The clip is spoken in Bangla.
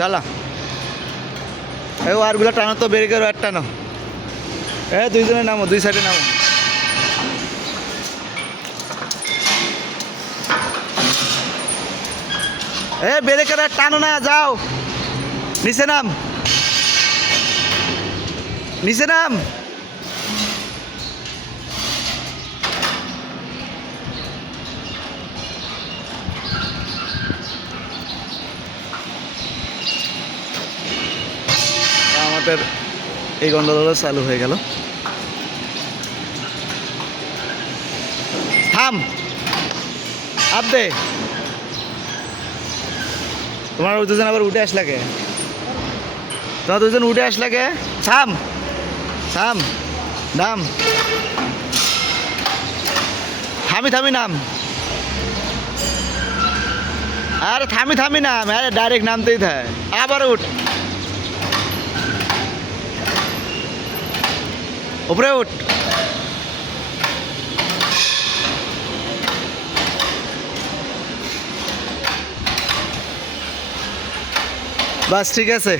চালা। এ ওয়ারগুলো টানো তো, বের গেল আর টানো। এ দুইজনে নামো, দুই সাইডে নামো। এ, বেরে করে আর টানো না, যাও। নিচে নাম। নিচে নাম। আমাদের এই গন্ডলটা চালু হয়ে গেল। থাম। আপ দে। তোমার দুজন আবার উঠে আসলা কে? তোমার দুজন উঠে আসলা কে? থাম। থাম। নাম। থামি থামি নাম। আরে থামি থামি নাম। আরে ডাইরেক্ট নামতেই থাকে আবার উঠ। উপরে উঠ বাস ঠিক আছে